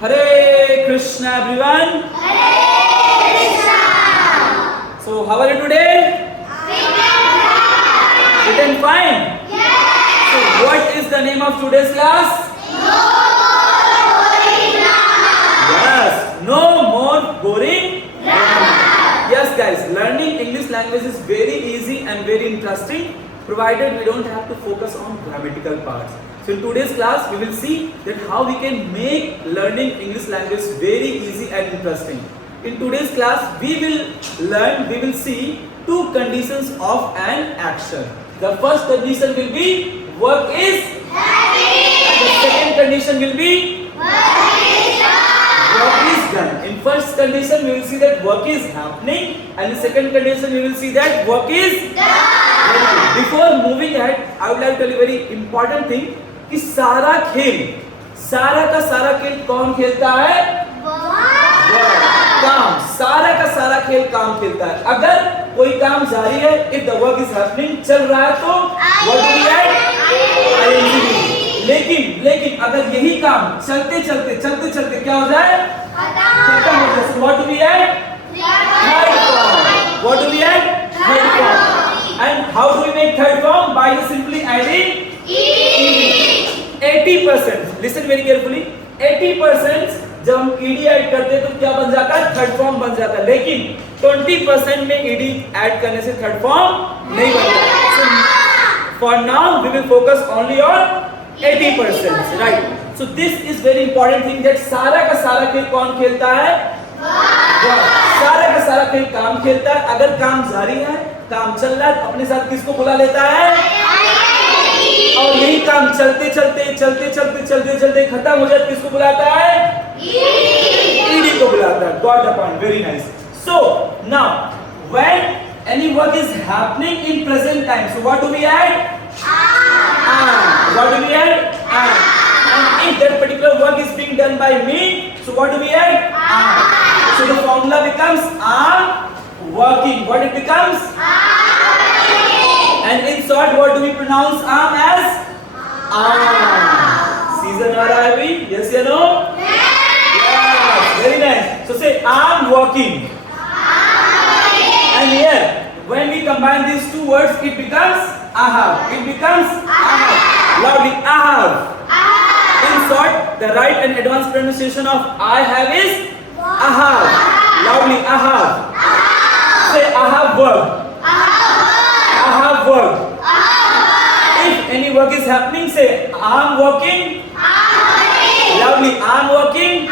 Hare Krishna everyone. Hare Krishna. So how are you today? Fit and fine? Yes. So what is the name of today's class? No more boring grammar. Yes, no more boring grammar. Yes guys, learning English language is very easy and very interesting provided we don't have to focus on grammatical parts. So in today's class we will see that how we can make learning English language very easy and interesting. In today's class we will see two conditions of an action. The first condition will be work is Happy. and the second condition will be work is done. In first condition we will see that work is happening and in second condition we will see that work is done. Before moving ahead I would like to tell you very important thing कि सारा का सारा खेल कौन खेलता है? काम, सारा का सारा खेल काम खेलता है. अगर कोई काम जारी है, if the work is happening, चल रहा है तो what do we add? ing. लेकिन अगर यही काम चलते चलते क्या हो जाए? खत्म हो जाए. So what do we add? Third form. What do we add? Third form. And how do we make third form? By simply adding 80%. Listen very carefully. 80% जब हम ed ऐड करते हैं तो क्या बन जाता है? थर्ड फॉर्म बन जाता है. लेकिन 20% में ed ऐड करने से थर्ड फॉर्म नहीं बनता. So for now we will focus only on 80%. Right. So this is very important thing that सारा का सारा खेल कौन खेलता है? सारा का सारा खेल काम खेलता है. अगर काम जारी है, काम चल रहा है, अपने साथ किसको बुला लेता है? और यही काम चलते चलते खत्म हो जाए किसको बुलाता है? ed को बुलाता है. Got the point. Very nice. So now when any work is happening in present time, so what do we add? What do we add? And if that particular work is being done by me, so what do we add? So the formula becomes working. What it becomes? And in short, what do we pronounce as? Season आ रहा है अभी? Yes or no? Yes. Very nice. So say I'm working. And here, when we combine these two words, it becomes I have. It becomes I have. Loudly, I have. In short, the right and advanced pronunciation of I have is I have. Loudly, I have. Say I have worked. I have worked. If any work is happening, say I'm working. Loudly, I'm working.